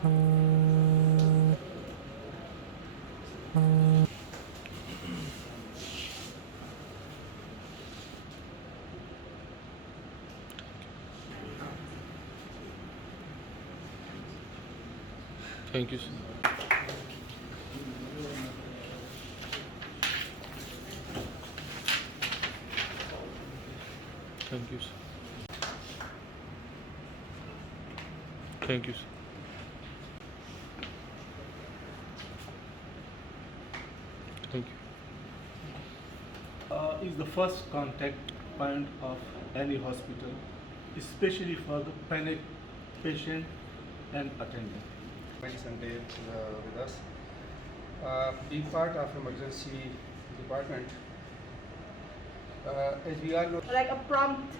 Thank you, sir. Thank you, sir. Thank you, sir. Thank you. Is the first contact point of any hospital, especially for the panic patient and attendant. Sunday with us. Being part of emergency department, as we all know, like a prompt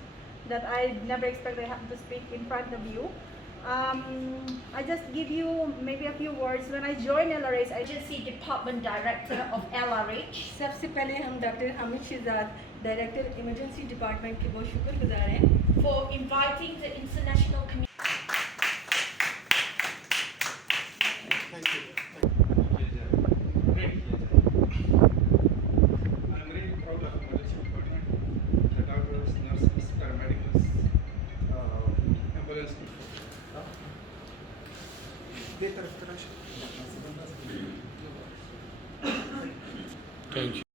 that I never expected I have to speak in front of you. I just give you maybe a few words. When I joined LRH, Emergency Department Director of LRH. सबसे पहले हम doctor Amit Shehzad director emergency department के बहुत शुक्रगुजार हैं for inviting the international community. I'm really proud of emergency department, the doctors, nurses, paramedics, ambulance. Thank you.